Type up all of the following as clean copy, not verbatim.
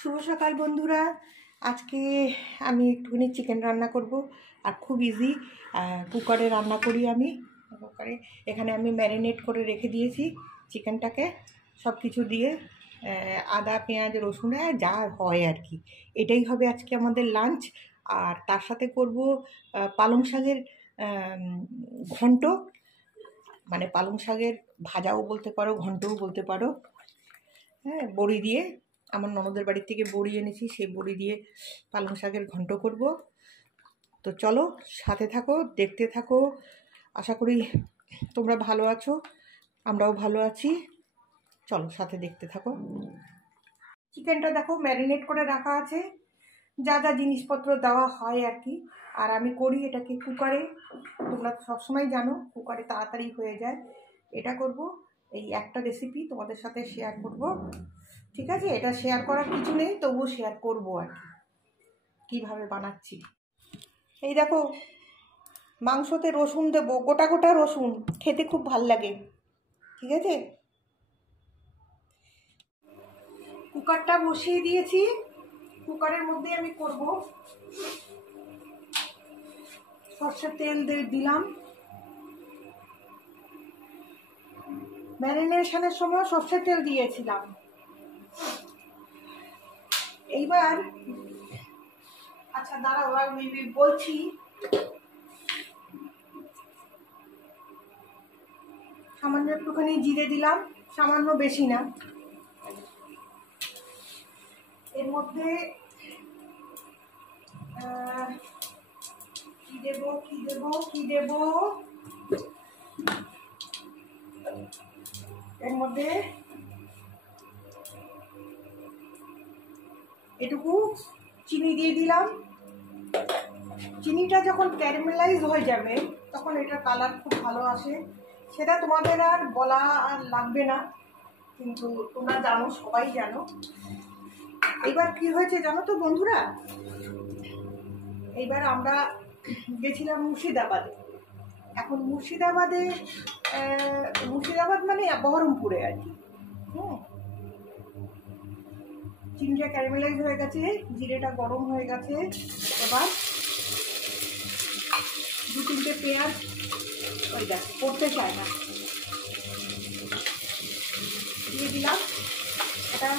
শুভ সকাল বন্ধুরা। আজকে আমি একটুখানি চিকেন রান্না করব, আর খুব ইজি। কুকারে রান্না করি আমি। কুকারে এখানে আমি ম্যারিনেট করে রেখে দিয়েছি চিকেনটাকে, সব কিছু দিয়ে আদা পেঁয়াজ রসুন যা হয় আর কি। এটাই হবে আজকে আমাদের লাঞ্চ। আর তার সাথে করব পালং শাকের ঘন্ট, মানে পালং শাকের ভাজাও বলতে পারো, ঘন্টও বলতে পারো। হ্যাঁ, বড়ি দিয়ে, আমার ননদের বাড়ি থেকে বড়ি এনেছি, সেই বড়ি দিয়ে পালং শাকের ঘন্ট করব। তো চলো সাথে থাকো, দেখতে থাকো। আশা করি তোমরা ভালো আছো, আমরাও ভালো আছি। চলো সাথে দেখতে থাকো। চিকেনটা দেখো ম্যারিনেট করে রাখা আছে, যা যা জিনিসপত্র দেওয়া হয় আর কি। আর আমি করি এটাকে কুকারে। তোমরা সবসময় জানো কুকারে তাড়াতাড়ি হয়ে যায়। এটা করব, এই একটা রেসিপি তোমাদের সাথে শেয়ার করব। ঠিক আছে, এটা শেয়ার করার কিছু নেই, তবুও শেয়ার করব আর কি কীভাবে বানাচ্ছি। এই দেখো, মাংসতে রসুন দেবো, গোটা গোটা রসুন, খেতে খুব ভাল লাগে। ঠিক আছে, কুকারটা বসিয়ে দিয়েছি। কুকারের মধ্যে আমি করব, সর্ষের তেল দিলাম। ম্যারিনেশনের সময় সর্ষের তেল দিয়েছিলাম। এইবার আচ্ছা দাঁড়াও, আমি বলছি। সামান্য একটুখানি জিরে দিলাম, সামান্য, বেশি না। এর মধ্যে কি দেব কি দেব কি দেব, এর মধ্যে এটুকু চিনি দিয়ে দিলাম। চিনিটা যখন ক্যারামেলাইজ হয়ে যাবে তখন এটার কালার খুব ভালো আসে। সেটা তোমাদের আর বলা আর লাগবে না, কিন্তু তোমরা জানো, সবাই জানো। এইবার কি হয়েছে জানো তো বন্ধুরা, এইবার আমরা গেছিলাম মুর্শিদাবাদে। এখন মুর্শিদাবাদ মানে বহরমপুরে আর কি। চিনিটা ক্যারামেলাইজ হয়ে গেছে, জিরেটা গরম হয়ে গেছে। এবার দু তিনটে পেঁয়াজ, ওই দেখ পড়তে চায় না, দিয়ে দিলাম। এটা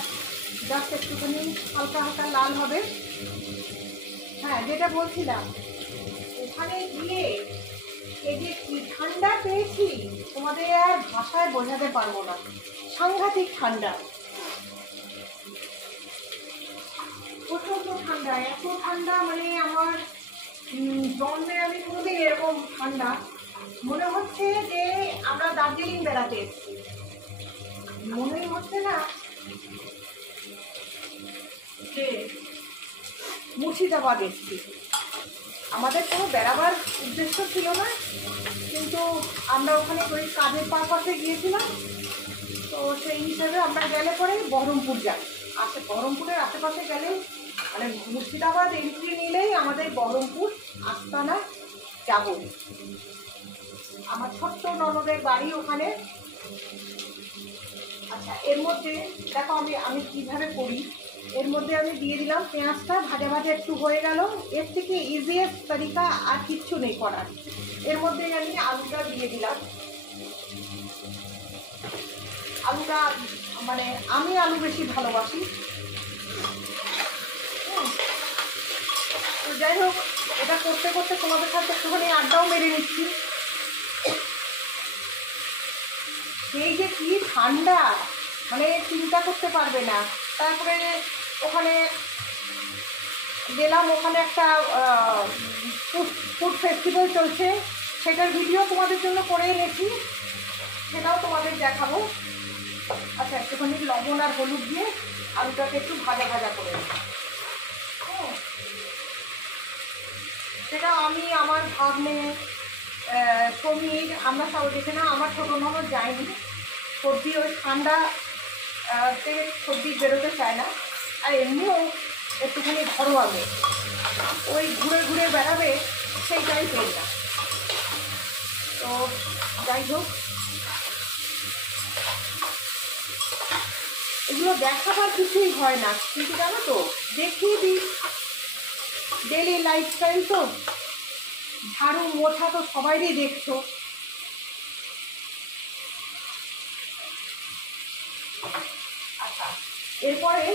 জাস্ট একটুখানি হালকা হালকা লাল হবে। হ্যাঁ, যেটা বলছিলাম, ওখানে গিয়ে এই যে কি ঠান্ডা পেয়েছি তোমাদের আর ভাষায় বোঝাতে পারবো না। সাংঘাতিক ঠান্ডা, প্রচন্ড ঠান্ডা, এত ঠান্ডা মানে আমার জন্মে আমি কোনোদিন এরকম ঠান্ডা মনে হচ্ছে যে আমরা দার্জিলিং বেড়াতে এসেছি। মনেই হচ্ছে না যে মুর্শিদাবাদ এসেছি। আমাদের কোনো বেড়াবার উদ্দেশ্য ছিল না, কিন্তু আমরা ওখানে ওই কাজের পারপাসে গিয়েছিলাম। তো সেই হিসাবে আমরা গেলে পরে বহরমপুর যাই। বহরমপুরের আশেপাশে গেলে, মানে মুর্শিদাবাদ এন্ট্রি নিলেই আমাদের বহরমপুর আস্তানা যাব। আমার ছোট্ট ননদের বাড়ি ওখানে। আচ্ছা, এর মধ্যে দেখো আমি কীভাবে করি। এর মধ্যে আমি দিয়ে দিলাম পেঁয়াজটা, ভাজা ভাজা একটু হয়ে গেল। এর থেকে ইজিয়েস্ট তরিকা আর কিচ্ছু নেই করার। এর মধ্যে আমি আলুটা দিয়ে দিলাম। আলুটা মানে আমি আলু বেশি ভালোবাসি। তো যাই হোক, এটা করতে করতে তোমাদের সাথে একটুখানি আড্ডাও মেরে নিচ্ছি। এই যে কি ঠান্ডা, মানে চিন্তা করতে পারবে না। তারপরে ওখানে গেলাম, ওখানে একটা ফুড ফেস্টিভ্যাল চলছে, সেটার ভিডিও তোমাদের জন্য করে এনেছি, সেটাও তোমাদের দেখাবো। আচ্ছা, একটুখানি লবণ আর হলুদ দিয়ে আলুটাকে একটু ভাজা ভাজা করে নেব। সেটা আমি, আমার ভাগ্নে, সমীর, আমরা সব দেখে না। আমার ছোটো ননদ যায়নি, সর্দি, ওই ঠান্ডাতে সর্দি বেরোতে চায় না। আর এমনিও একটুখানি ঘরোয়া মেয়ে, ওই ঘুরে ঘুরে বেড়াবে সেইটাই পেল না। তো যাই হোক, এগুলো দেখাবার কিছুই হয় না, কিন্তু জানো তো দেখিয়ে দিই, ডেলি লাইফস্টাইল তো, ঝাড়ু মোছা তো সবাইই দেখছো। আচ্ছা, এরপরে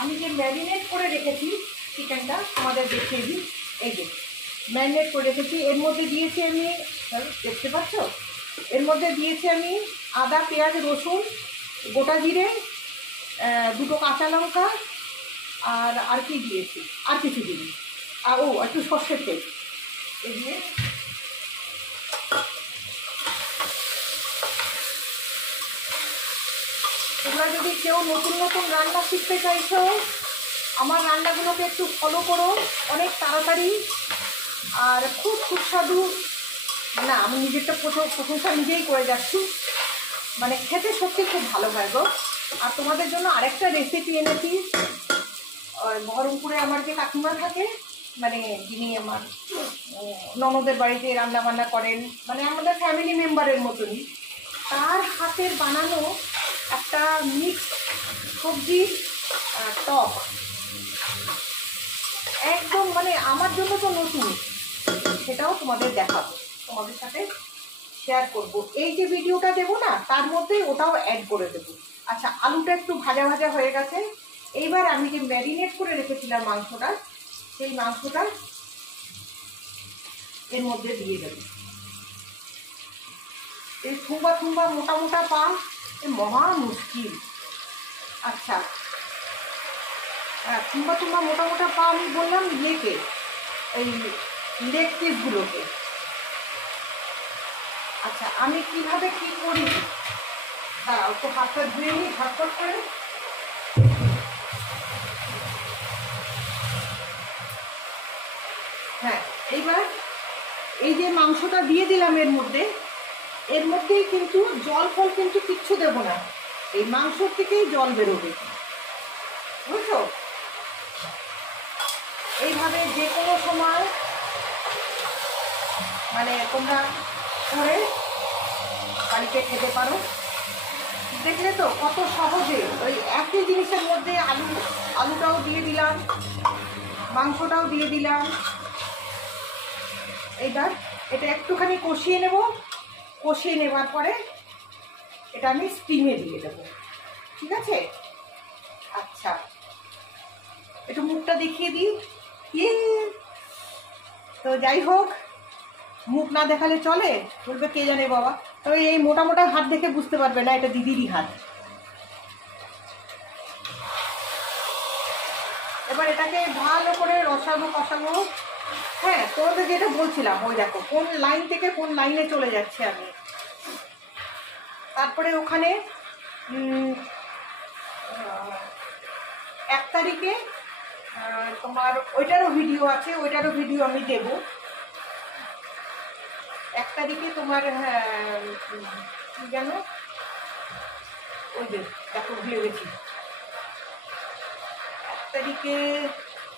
আমি যে ম্যারিনেট করে রেখেছি চিকেনটা তোমাদের দেখিয়ে দিই। এই যে ম্যারিনেট করে রেখেছি, এর মধ্যে দিয়েছি আমি, দেখতে পাচ্ছ, এর মধ্যে দিয়েছি আমি আদা, পেঁয়াজ, রসুন, গোটা জিরে, দুটো কাঁচা লঙ্কা, আর কি দিয়েছি, আর কিছু দিই, আর একটু সর্ষের তেল এ দিয়ে তোমরা যদি কেউ নতুন নতুন রান্না শিখতে চাইছো, আমার রান্নাগুলোকে একটু ফলো করো, অনেক তাড়াতাড়ি আর খুব সুস্বাদু। না, আমি নিজেরটা প্রশংসা নিজেই করে যাচ্ছি, মানে খেতে সত্যি খুব ভালো হয় গো। আর তোমাদের জন্য আরেকটা রেসিপি এনেছি, বহরমপুরে আমার যে কাকিমা থাকে, মানে যিনি আমার ননদের বাড়িতে রান্না বান্না করেন, মানে আমাদের ফ্যামিলি মেম্বারের মতনই, তার হাতের বানানো একটা মিক্স সবজির টক, একদম মানে আমার জন্য তো নতুন, সেটাও তোমাদের দেখাবো, তোমাদের সাথে শেয়ার করব। এই যে ভিডিওটা দেবো না, তার মধ্যে ওটাও অ্যাড করে দেবো। আচ্ছা, আলুটা একটু ভাজা ভাজা হয়ে গেছে, এইবার আমি যে ম্যারিনেট করে রেখেছিলাম মাংসটা, সেই মাংসটা এর মধ্যে দিয়ে দেবো। এই থুম্বা থুম্বা মোটা মোটা পা মহা মুশকিল। আচ্ছা, থুম্বা থুম্বা মোটা মোটা পা আমি বললাম ইয়েকে, এই লেগ পিসগুলোকে। আচ্ছা, আমি কিভাবে কি করি, দাঁড়াও একটু হাতটা ধুয়ে নিই ঝটপট করে। হ্যাঁ, এইবার এই যে মাংসটা দিয়ে দিলাম এর মধ্যেই কিন্তু জল ফল কিন্তু কিচ্ছু দেবো না, এই মাংসর থেকেই জল বেরোবে, বুঝছো? এইভাবে যে কোনো সময় মানে তোমরা করে বাড়িতে খেতে পারো। দেখলে তো কত সহজে, ওই একই জিনিসের মধ্যে আলুটাও দিয়ে দিলাম, মাংসটাও দিয়ে দিলাম। এইবার এটা একটুখানি কষিয়ে নেব, কষিয়ে নেবার পরে এটা আমি স্টিমে দিয়ে দেবো, ঠিক আছে? আচ্ছা, একটু মুখটা দেখিয়ে দিই। তো যাই হোক, মুখ না দেখালে চলে, বলবে কে জানে বাবা, তবে এই মোটা মোটা হাত দেখে বুঝতে পারবে না এটা দিদিরই হাত। এবার এটাকে ভালো করে রসাবো কষাবো। হ্যাঁ, তোমাদের যেটা বলছিলাম, ওই দেখো কোন লাইন থেকে কোন লাইনে চলে যাচ্ছে আমি। তারপরে ওখানে 1 তারিখে তোমার ওইটারও ভিডিও আছে, ওইটারও ভিডিও আমি দেবো। 1 তারিখে তোমার কি জানো, ওই যে দেখো ভুলে গেছি, 1 তারিখে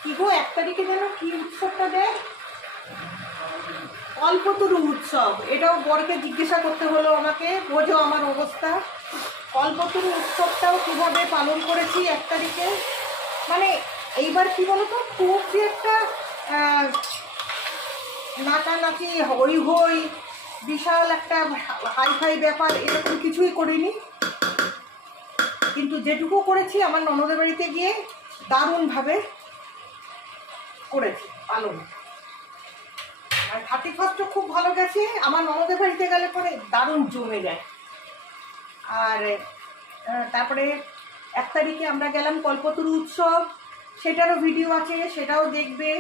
কি গো, 1 তারিখে যেন কি উৎসবটা দেয়, কল্পতরু উৎসব। এটাও বরকে জিজ্ঞাসা করতে হলো আমাকে, বোঝো আমার অবস্থা। কল্পতরু উৎসবটাও কীভাবে পালন করেছি 1 তারিখে, মানে এইবার কি বলতো, খুব যে একটা নাচানাচি হই হই বিশাল একটা হাইফাই ব্যাপার এরকম কিছুই করিনি, কিন্তু যেটুকু করেছি আমার ননদের বাড়িতে গিয়ে দারুণভাবে করেছি পালন। আর 31st খুব ভালো গেছে, আমার ননদের বাড়িতে গেলে পরে দারুণ জমে যায়। আর তারপরে 1 তারিখে আমরা গেলাম কল্পতরু উৎসব, সেটারও ভিডিও আছে, সেটাও দেখবে,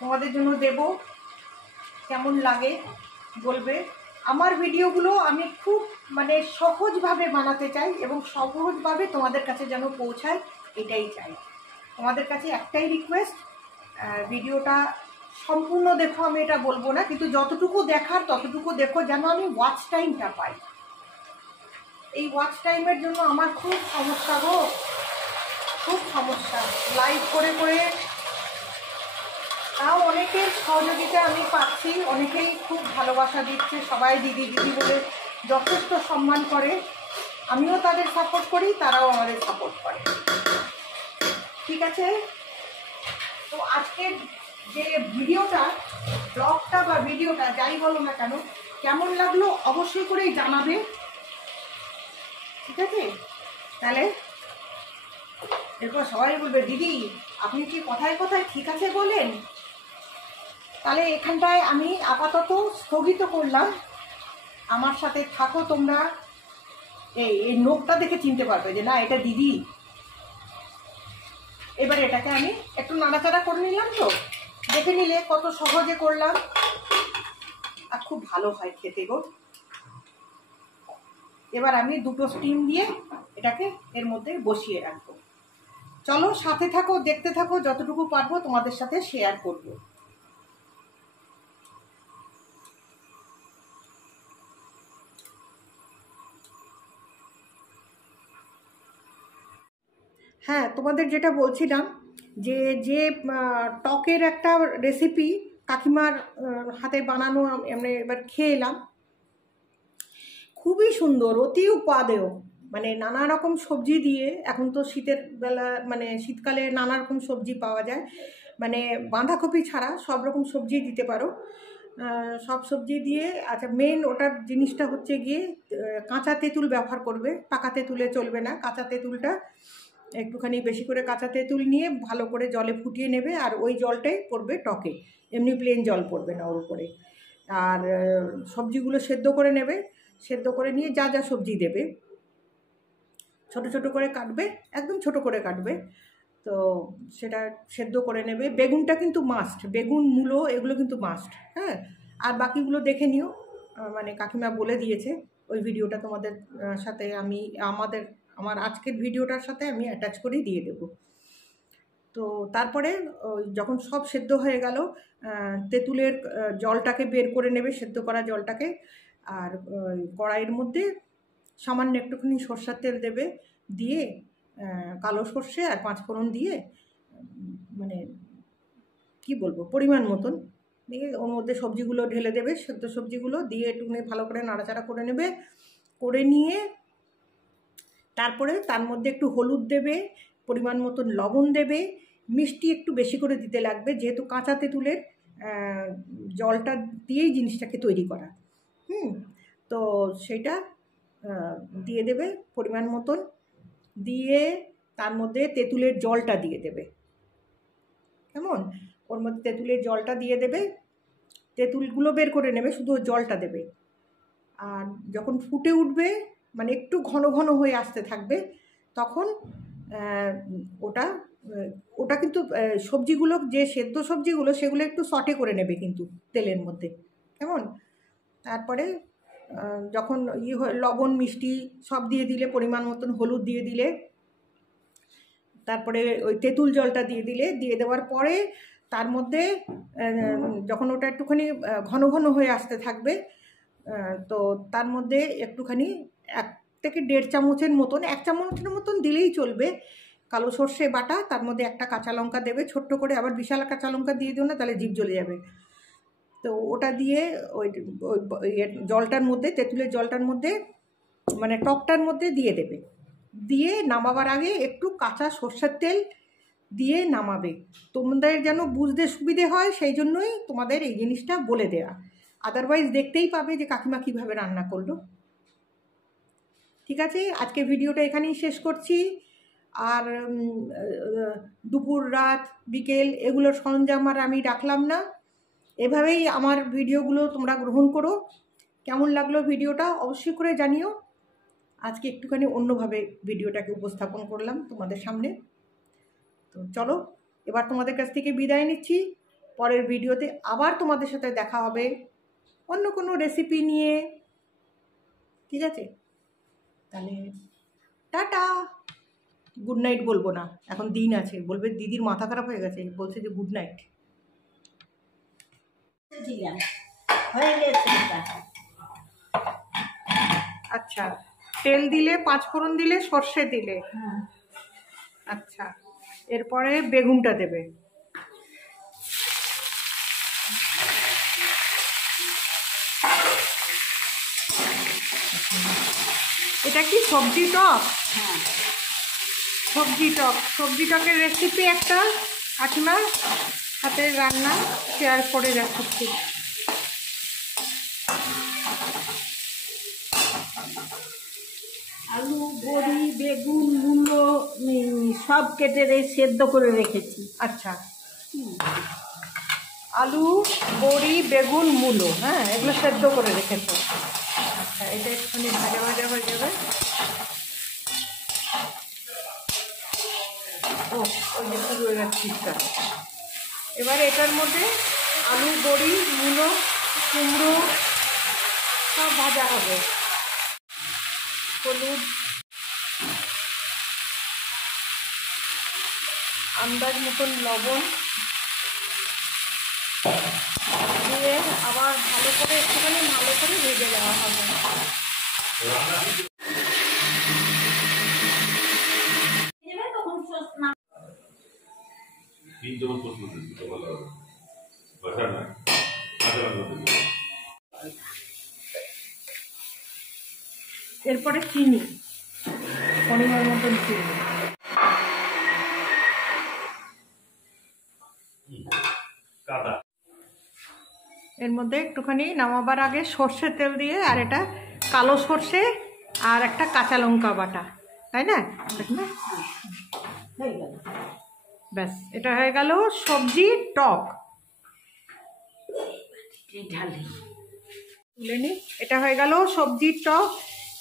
তোমাদের জন্য দেব, কেমন লাগে বলবে। আমার ভিডিওগুলো আমি খুব মানে সহজভাবে বানাতে চাই এবং সহজভাবে তোমাদের কাছে যেন পৌঁছায়, এটাই চাই। তোমাদের কাছে একটাই রিকোয়েস্ট, ভিডিওটা সম্পূর্ণ দেখো, আমি এটা বলবো না, কিন্তু যতটুকু দেখার ততটুকু দেখো, যেন আমি ওয়াচ টাইমটা পাই। এই ওয়াচ টাইমের জন্য আমার খুব সমস্যা গো, খুব সমস্যা। লাইভ করে করে তাও অনেকের সহযোগিতা আমি পাচ্ছি, অনেকেই খুব ভালোবাসা দিচ্ছে, সবাই দিদি দিদি বলে যথেষ্ট সম্মান করে, আমিও তাদের সাপোর্ট করি, তারাও আমাদের সাপোর্ট করে। ঠিক আছে, তো আজকের যে ভিডিওটা, ব্লগটা বা ভিডিওটা যাই বলো না কেন, কেমন লাগলো অবশ্যই করেই জানাবে। ঠিক আছে, তাহলে এরপর সবাই বলবে দিদি আপনি কি কথায় কথায় ঠিক আছে বলেন। তাহলে এখানটায় আমি আপাতত স্থগিত করলাম। আমার সাথে থাকো তোমরা, এই নোকটা দেখে চিনতে পারবে যে না এটা দিদি। এবার এটাকে আমি একটু নাড়াচাড়া করে নিলাম, তো দেখে নিলে কত সহজে করলাম, আর খুব ভালো হয় খেতে গো। এবার আমি দুটো স্টিম দিয়ে এটাকে এর মধ্যে বসিয়ে রাখবো। চলো সাথে থাকো, দেখতে থাকো, যতটুকু পারবো তোমাদের সাথে শেয়ার করব। হ্যাঁ, তোমাদের যেটা বলছিলাম যে যে টকের একটা রেসিপি কাকিমার হাতে বানানো আমরা এবার খেয়ে এলাম, খুবই সুন্দর, অতি উপাদেয়। মানে নানা রকম সবজি দিয়ে, এখন তো শীতের বেলা মানে শীতকালে নানা রকম সবজি পাওয়া যায়, মানে বাঁধাকপি ছাড়া সব রকম সবজি দিতে পারো, সব সবজি দিয়ে। আচ্ছা, মেন ওটার জিনিসটা হচ্ছে গিয়ে কাঁচা তেঁতুল ব্যবহার করবে, পাকা তেঁতুলে চলবে না। কাঁচা তেঁতুলটা একটুখানি বেশি করে কাঁচা তেঁতুল নিয়ে ভালো করে জলে ফুটিয়ে নেবে, আর ওই জলটাই পড়বে টকে, এমনি প্লেন জল পড়বে না ওর উপরে। আর সবজিগুলো সেদ্ধ করে নেবে, সেদ্ধ করে নিয়ে যা যা সবজি দেবে ছোট ছোট করে কাটবে, একদম ছোট করে কাটবে, তো সেটা সেদ্ধ করে নেবে। বেগুনটা কিন্তু মাস্ট, বেগুন মূলো এগুলো কিন্তু মাস্ট। হ্যাঁ, আর বাকিগুলো দেখে নিও, মানে কাকিমা বলে দিয়েছে। ওই ভিডিওটা তোমাদের সাথে আমি আমার আজকের ভিডিওটার সাথে আমি অ্যাটাচ করেই দিয়ে দেবো। তো তারপরে যখন সব সেদ্ধ হয়ে গেল, তেঁতুলের জলটাকে বের করে নেবে, সেদ্ধ করা জলটাকে, আর কড়াইয়ের মধ্যে সামান্য একটুখানি সরষের তেল দেবে, দিয়ে কালো সর্ষে আর পাঁচফোড়ন দিয়ে, মানে কি বলবো, পরিমাণ মতন দিয়ে ওর মধ্যে সবজিগুলো ঢেলে দেবে, সেদ্ধ সবজিগুলো দিয়ে একটুখানি ভালো করে নাড়াচাড়া করে নেবে। করে নিয়ে তারপরে তার মধ্যে একটু হলুদ দেবে, পরিমাণ মতন লবণ দেবে, মিষ্টি একটু বেশি করে দিতে লাগবে, যেহেতু কাঁচা তেঁতুলের জলটা দিয়েই জিনিসটাকে তৈরি করা। তো সেটা দিয়ে দেবে পরিমাণ মতন, দিয়ে তার মধ্যে তেঁতুলের জলটা দিয়ে দেবে। কেমন, ওর মধ্যে তেঁতুলের জলটা দিয়ে দেবে, তেঁতুলগুলো বের করে নেবে, শুধু জলটা দেবে। আর যখন ফুটে উঠবে, মানে একটু ঘন ঘন হয়ে আসতে থাকবে, তখন ওটা কিন্তু সবজিগুলো, যে সেদ্ধ সবজিগুলো সেগুলো একটু সটে করে নেবে কিন্তু তেলের মধ্যে। কেমন, তারপরে যখন লবণ মিষ্টি সব দিয়ে দিলে, পরিমাণ মতন হলুদ দিয়ে দিলে, তারপরে ওই তেঁতুল জলটা দিয়ে দিলে, দিয়ে দেওয়ার পরে তার মধ্যে যখন ওটা একটুখানি ঘন ঘন হয়ে আসতে থাকবে, তো তার মধ্যে একটুখানি 1 থেকে 1.5 চামচের মতন, 1 চামচের মতন দিলেই চলবে, কালো সর্ষে বাটা। তার মধ্যে একটা কাঁচা লঙ্কা দেবে ছোট্ট করে, আবার বিশাল কাঁচা লঙ্কা দিয়ে দিও না, তাহলে জিভ জ্বলে যাবে। তো ওটা দিয়ে ওই জলটার মধ্যে, তেঁতুলের জলটার মধ্যে, মানে টকটার মধ্যে দিয়ে দেবে, দিয়ে নামাবার আগে একটু কাঁচা সর্ষের তেল দিয়ে নামাবে। তোমাদের যেন বুঝতে সুবিধে হয়, সেই জন্যই তোমাদের এই জিনিসটা বলে দেওয়া। আদারওয়াইজ দেখতেই পাবে যে কাকিমা কীভাবে রান্না করলো। ঠিক আছে, আজকে ভিডিওটা এখানেই শেষ করছি। আর দুপুর, রাত, বিকেল এগুলোর সরঞ্জাম আর আমি রাখলাম না। এভাবেই আমার ভিডিওগুলো তোমরা গ্রহণ করো। কেমন লাগলো ভিডিওটা অবশ্যই করে জানিও। আজকে একটুখানি অন্যভাবে ভিডিওটাকে উপস্থাপন করলাম তোমাদের সামনে। তো চলো, এবার তোমাদের কাছ থেকে বিদায় নিচ্ছি। পরের ভিডিওতে আবার তোমাদের সাথে দেখা হবে অন্য কোনো রেসিপি নিয়ে। ঠিক আছে, তাহলে টাটা। গুড নাইট বলবো না, এখন দিন আছে, বলবে দিদির মাথা খারাপ হয়ে গেছে, বলছে যে গুড নাইট। আচ্ছা, তেল দিলে, পাঁচফোড়ন দিলে, সর্ষে দিলে, আচ্ছা, এরপরে বেগুনটা দেবে। এটা কি সবজি টক? হ্যাঁ, সবজি টকের রেসিপি একটা কাকিমার হাতের রান্না শেয়ার করে দেখাচ্ছি। আলু, বড়ি, বেগুন, মূলো সব কেটে সেদ্ধ করে রেখেছি। আচ্ছা, আলু, বড়ি, বেগুন, মূলো, হ্যাঁ, এগুলো সেদ্ধ করে রেখেছো। আচ্ছা, এটা একটুখানি ভাজা ভাজা হয়ে যাবে। ও, ওই যে শুরু হয়ে যাচ্ছে। এবার এটার মধ্যে আলু, বড়ি, মূলো, কুমড়ো সব ভাজা হবে। হলুদ, আন্দাজ মতন লবণ দিয়ে আবার ভালো করে একটুখানি ভালো করে ভেজে দেওয়া হবে। এরপরে চিনি, পরিমাণ মতন চিনি। এর মধ্যে একটুখানি নামাবার আগে সর্ষের তেল দিয়ে, আর এটা কালো সর্ষে আর একটা কাঁচা লঙ্কা বাটা, তাই না? ব্যাস, এটা হয়ে গেল সবজি টক। তুলে নি, এটা হয়ে গেল সবজির টক।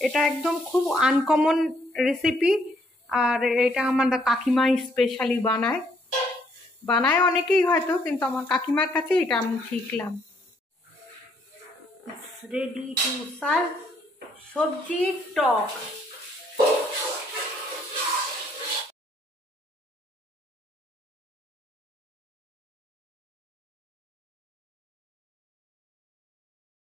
এটা একদম খুব আনকমন রেসিপি, আর এটা আমার কাকিমাই স্পেশালি বানায় অনেকেই হয়তো, কিন্তু আমার কাকিমার কাছে এটা আমি শিখলাম। রেডি টু সার্ভ সবজির টক।